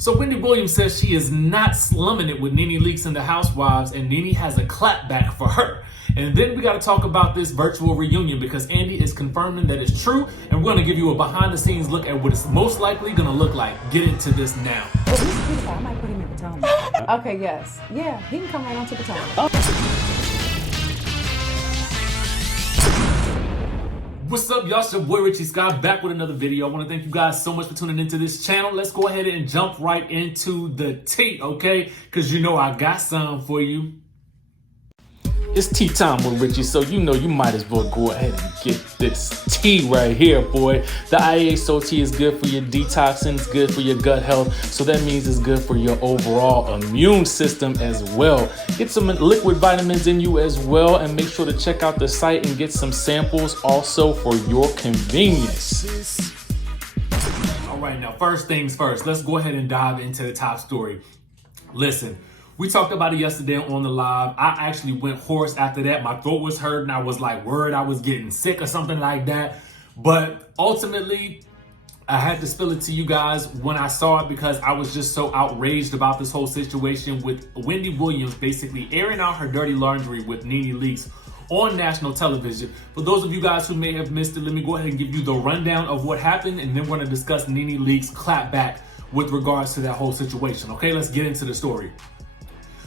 So Wendy Williams says she is not slumming it with Nene Leakes and the Housewives, and Nene has a clapback for her. And then we got to talk about this virtual reunion because Andy is confirming that it's true, and we're going to give you a behind-the-scenes look at what it's most likely going to look like. Get into this now. Oh, he's beautiful. I might put him in Potomac. Okay, yes. Yeah, he can come right on to Potomac. What's up, y'all? It's your boy Richie Scott back with another video. I want to thank you guys so much for tuning into this channel. Let's go ahead and jump right into the tea, okay? Because you know I got some for you. It's tea time with Richie, so you know you might as well go ahead and get this tea right here, boy. The IASO tea is good for your detoxing, it's good for your gut health, so that means it's good for your overall immune system as well. Get some liquid vitamins in you as well, and make sure to check out the site and get some samples also for your convenience. All right, now first things first, let's go ahead and dive into the top story. Listen. We talked about it yesterday on the live. I actually went hoarse after that. My throat was hurting. I was like worried I was getting sick or something like that. But ultimately, I had to spill it to you guys when I saw it because I was just so outraged about this whole situation with Wendy Williams basically airing out her dirty laundry with Nene Leakes on national television. For those of you guys who may have missed it, let me go ahead and give you the rundown of what happened, and then we're going to discuss Nene Leakes' clapback with regards to that whole situation. Okay, let's get into the story.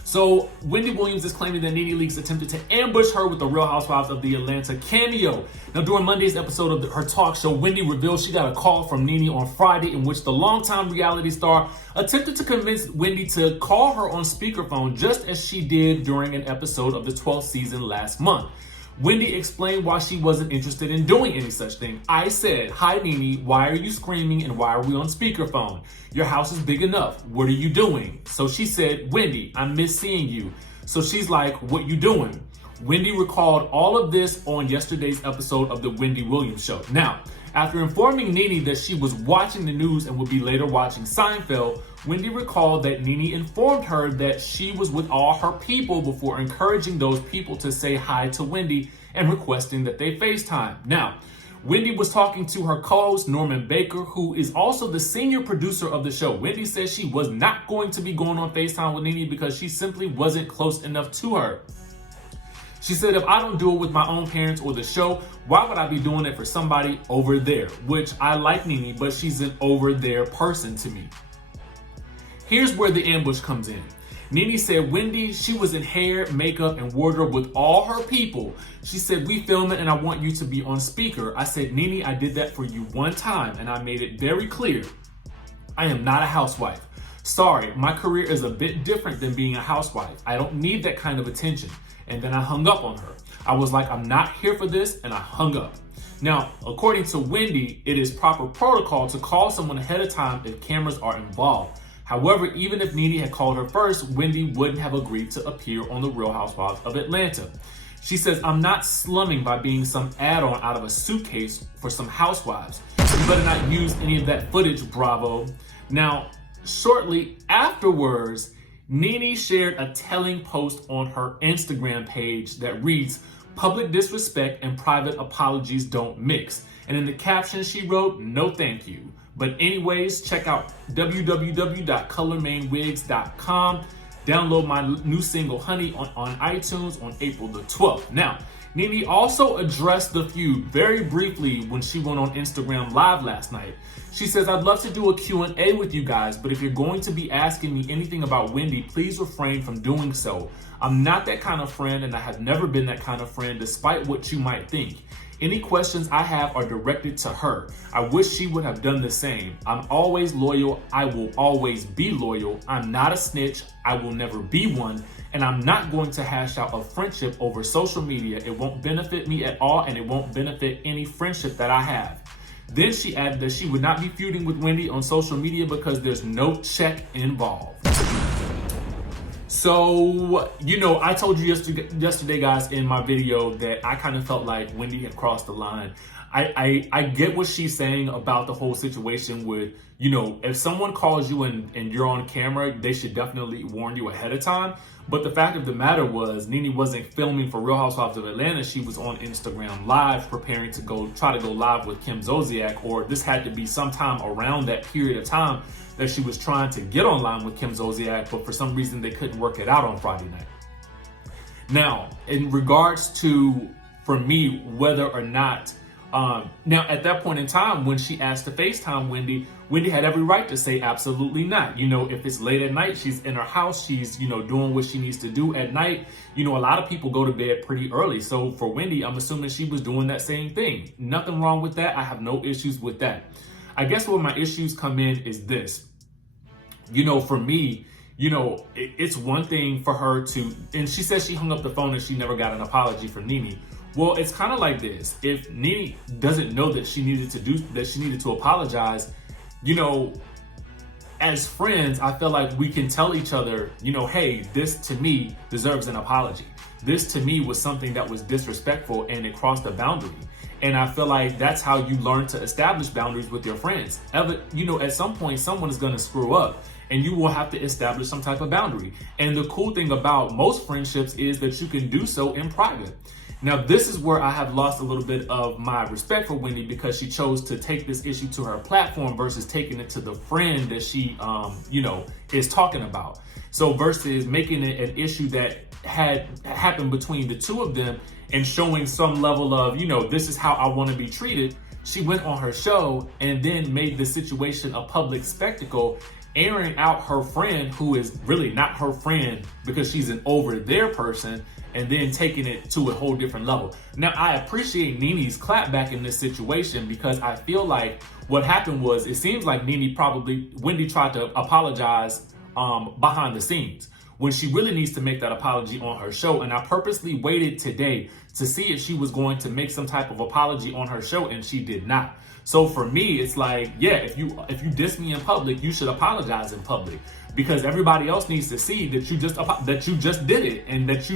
So Wendy Williams is claiming that Nene Leakes attempted to ambush her with the Real Housewives of the Atlanta cameo. Now, during Monday's episode of her talk show, Wendy revealed she got a call from Nene on Friday in which the longtime reality star attempted to convince Wendy to call her on speakerphone, just as she did during an episode of the 12th season last month. Wendy explained why she wasn't interested in doing any such thing. I said, "Hi Nene, why are you screaming and why are we on speakerphone? Your house is big enough. What are you doing?" So she said, "Wendy, I miss seeing you." So she's like, "What you doing?" Wendy recalled all of this on yesterday's episode of the Wendy Williams show. Now, after informing Nene that she was watching the news and would be later watching Seinfeld, Wendy recalled that Nene informed her that she was with all her people before encouraging those people to say hi to Wendy and requesting that they FaceTime. Now, Wendy was talking to her co-host Norman Baker, who is also the senior producer of the show. Wendy says she was not going to be going on FaceTime with Nene because she simply wasn't close enough to her. She said, "If I don't do it with my own parents or the show, why would I be doing it for somebody over there?" Which I like Nene, but she's an over there person to me. Here's where the ambush comes in. Nene said Wendy, she was in hair, makeup, and wardrobe with all her people. She said, "We film it and I want you to be on speaker." I said, "Nene, I did that for you one time and I made it very clear. I am not a housewife. Sorry, my career is a bit different than being a housewife. I don't need that kind of attention." And then I hung up on her. I was like, "I'm not here for this," and I hung up. Now, according to Wendy, it is proper protocol to call someone ahead of time if cameras are involved. However, even if Nene had called her first, Wendy wouldn't have agreed to appear on the Real Housewives of Atlanta. She says, "I'm not slumming by being some add-on out of a suitcase for some housewives. You better not use any of that footage, Bravo." Now, shortly afterwards, Nene shared a telling post on her Instagram page that reads, "Public disrespect and private apologies don't mix." And in the caption she wrote, "No thank you." But anyways, check out www.colormainwigs.com. Download my new single, Honey, on iTunes on April the 12th. Now, Nene also addressed the feud very briefly when she went on Instagram Live last night. She says, "I'd love to do a Q&A with you guys, but if you're going to be asking me anything about Wendy, please refrain from doing so. I'm not that kind of friend, and I have never been that kind of friend, despite what you might think. Any questions I have are directed to her. I wish she would have done the same. I'm always loyal. I will always be loyal. I'm not a snitch. I will never be one. And I'm not going to hash out a friendship over social media. It won't benefit me at all, and it won't benefit any friendship that I have." Then she added that she would not be feuding with Wendy on social media because there's no check involved. So, you know, I told you yesterday, guys, in my video that I kind of felt like Wendy had crossed the line. I get what she's saying about the whole situation with, if someone calls you and you're on camera, they should definitely warn you ahead of time. But the fact of the matter was, Nene wasn't filming for Real Housewives of Atlanta. She was on Instagram Live preparing to try to go live with Kim Zolciak, or this had to be sometime around that period of time that she was trying to get online with Kim Zolciak, but for some reason they couldn't work it out on Friday night. Now, in regards to, for me, whether or not, now at that point in time, when she asked to FaceTime Wendy had every right to say absolutely not. If it's late at night, she's in her house, she's, doing what she needs to do at night. A lot of people go to bed pretty early. So for Wendy, I'm assuming she was doing that same thing. Nothing wrong with that. I have no issues with that. I guess where my issues come in is this. For me, it's one thing for her to, and she says she hung up the phone and she never got an apology from Nene. Well, it's kind of like this. If Nene doesn't know that she needed to apologize, as friends, I feel like we can tell each other, hey, this to me deserves an apology. This to me was something that was disrespectful and it crossed a boundary. And I feel like that's how you learn to establish boundaries with your friends. At some point, someone is going to screw up and you will have to establish some type of boundary. And the cool thing about most friendships is that you can do so in private. Now, this is where I have lost a little bit of my respect for Wendy, because she chose to take this issue to her platform versus taking it to the friend that she, is talking about. So versus making it an issue that had happened between the two of them and showing some level of, this is how I want to be treated. She went on her show and then made the situation a public spectacle, airing out her friend, who is really not her friend because she's an over there person, and then taking it to a whole different level. Now, I appreciate Nene's clapback in this situation, because I feel like what happened was, it seems like Wendy tried to apologize behind the scenes, when she really needs to make that apology on her show. And I purposely waited today to see if she was going to make some type of apology on her show, and she did not. So for me, it's like, yeah, if you diss me in public, you should apologize in public, because everybody else needs to see that you just did it, and that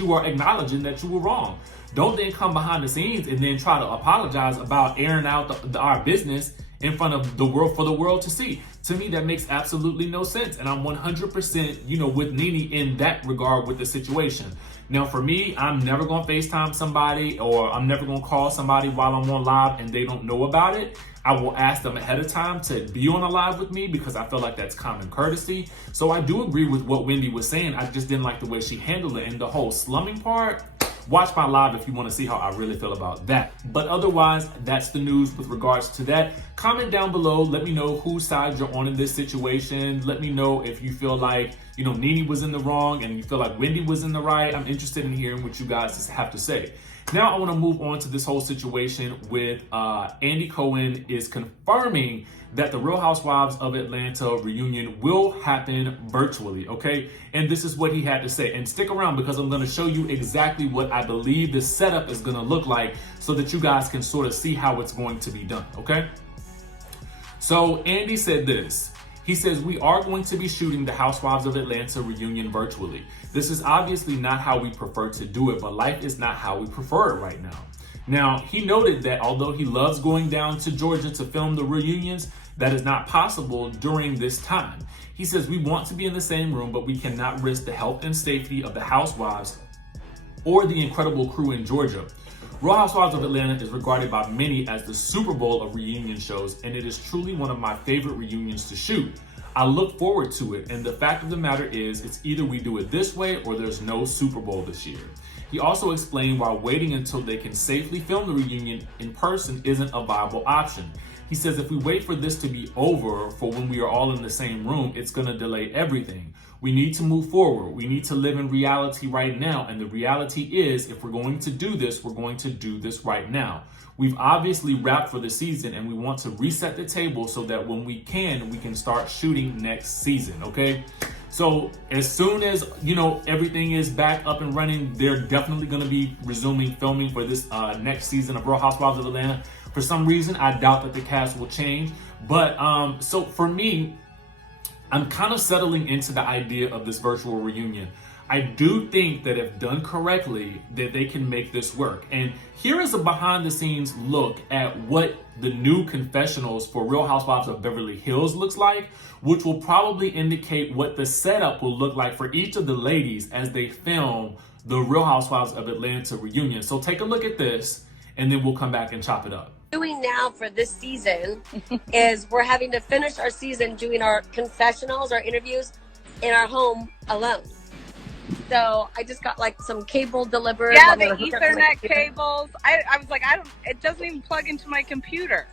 you are acknowledging that you were wrong. Don't then come behind the scenes and then try to apologize about airing out our business in front of the world for the world to see. To me, that makes absolutely no sense, and I'm 100%, with Nene in that regard with the situation. Now, for me, I'm never going to FaceTime somebody, or I'm never going to call somebody while I'm on live and they don't know about it. I will ask them ahead of time to be on a live with me, because I feel like that's common courtesy. So I do agree with what Wendy was saying. I just didn't like the way she handled it. And the whole slumming part, watch my live if you want to see how I really feel about that. But otherwise, that's the news with regards to that. Comment down below. Let me know whose side you're on in this situation. Let me know if you feel like, Nene was in the wrong and you feel like Wendy was in the right. I'm interested in hearing what you guys have to say. Now I want to move on to this whole situation with Andy Cohen is confirming that the Real Housewives of Atlanta reunion will happen virtually, okay? And this is what he had to say. And stick around, because I'm going to show you exactly what I believe the setup is going to look like, so that you guys can sort of see how it's going to be done, okay? So Andy said this. He says, "We are going to be shooting the Housewives of Atlanta reunion virtually. This is obviously not how we prefer to do it, but life is not how we prefer it right now." Now, he noted that although he loves going down to Georgia to film the reunions, that is not possible during this time. He says, "We want to be in the same room, but we cannot risk the health and safety of the housewives or the incredible crew in Georgia. Real Housewives of Atlanta is regarded by many as the Super Bowl of reunion shows, and it is truly one of my favorite reunions to shoot. I look forward to it, and the fact of the matter is, it's either we do it this way or there's no Super Bowl this year." He also explained why waiting until they can safely film the reunion in person isn't a viable option. He says, "If we wait for this to be over for when we are all in the same room, it's going to delay everything. We need to move forward. We need to live in reality right now. And the reality is, if we're going to do this, we're going to do this right now. We've obviously wrapped for the season, and we want to reset the table so that when we can start shooting next season," okay? So as soon as, everything is back up and running, they're definitely going to be resuming filming for this next season of Real Housewives of Atlanta. For some reason, I doubt that the cast will change. But so for me, I'm kind of settling into the idea of this virtual reunion. I do think that if done correctly, that they can make this work. And here is a behind the scenes look at what the new confessionals for Real Housewives of Beverly Hills looks like, which will probably indicate what the setup will look like for each of the ladies as they film the Real Housewives of Atlanta reunion. So take a look at this, and then we'll come back and chop it up. Doing now for this season is we're having to finish our season doing our confessionals, our interviews in our home alone. So I just got like some cable delivered. Yeah, the Ethernet cables. I was like, it doesn't even plug into my computer.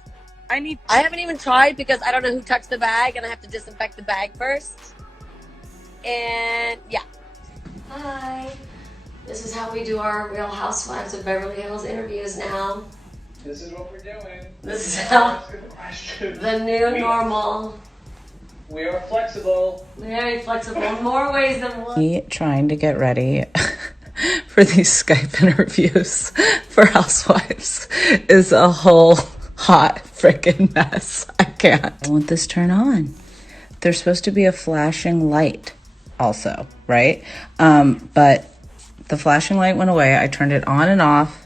I haven't even tried because I don't know who touched the bag and I have to disinfect the bag first. And yeah. Hi. This is how we do our Real Housewives of Beverly Hills interviews now. This is what we're doing. This is how the new normal. We are flexible. Very flexible in more ways than one. Me trying to get ready for these Skype interviews for Housewives is a whole hot freaking mess. I can't. I want this turn on. There's supposed to be a flashing light also, right? But the flashing light went away. I turned it on and off.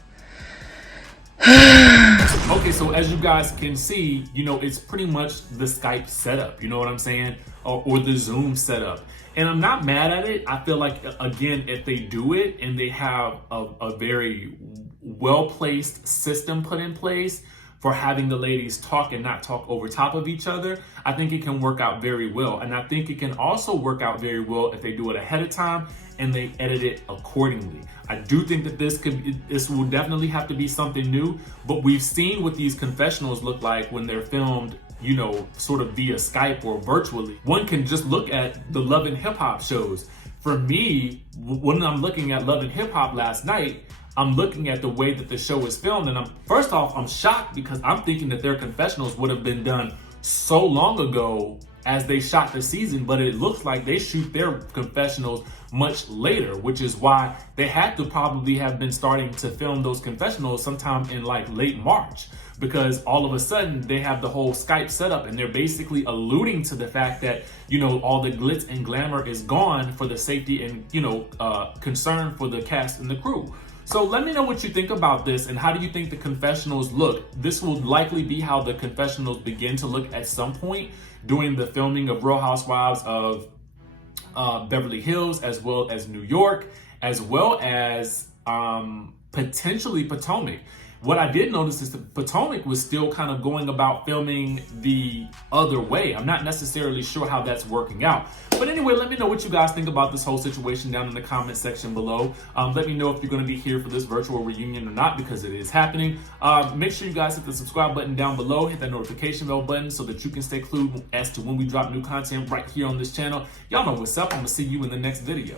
Okay, so as you guys can see, you know, it's pretty much the Skype setup, you know what I'm saying? Or the Zoom setup. And I'm not mad at it. I feel like, again, if they do it and they have a very well-placed system put in place for having the ladies talk and not talk over top of each other, I think it can work out very well. And I think it can also work out very well if they do it ahead of time and they edit it accordingly. I do think that this will definitely have to be something new, but we've seen what these confessionals look like when they're filmed, you know, sort of via Skype or virtually. One can just look at the Love and Hip Hop shows. For me, when I'm looking at Love and Hip Hop last night, I'm looking at the way that the show is filmed, and first off, I'm shocked because I'm thinking that their confessionals would have been done so long ago as they shot the season, but it looks like they shoot their confessionals much later, which is why they had to probably have been starting to film those confessionals sometime in like late March, because all of a sudden they have the whole Skype setup and they're basically alluding to the fact that, you know, all the glitz and glamour is gone for the safety and, you know, concern for the cast and the crew. So let me know what you think about this and how do you think the confessionals look? This will likely be how the confessionals begin to look at some point during the filming of Real Housewives of Beverly Hills, as well as New York, as well as potentially Potomac. What I did notice is that Potomac was still kind of going about filming the other way. I'm not necessarily sure how that's working out. But anyway, let me know what you guys think about this whole situation down in the comment section below. Let me know if you're going to be here for this virtual reunion or not, because it is happening. Make sure you guys hit the subscribe button down below, hit that notification bell button so that you can stay clued as to when we drop new content right here on this channel. Y'all know what's up. I'm going to see you in the next video.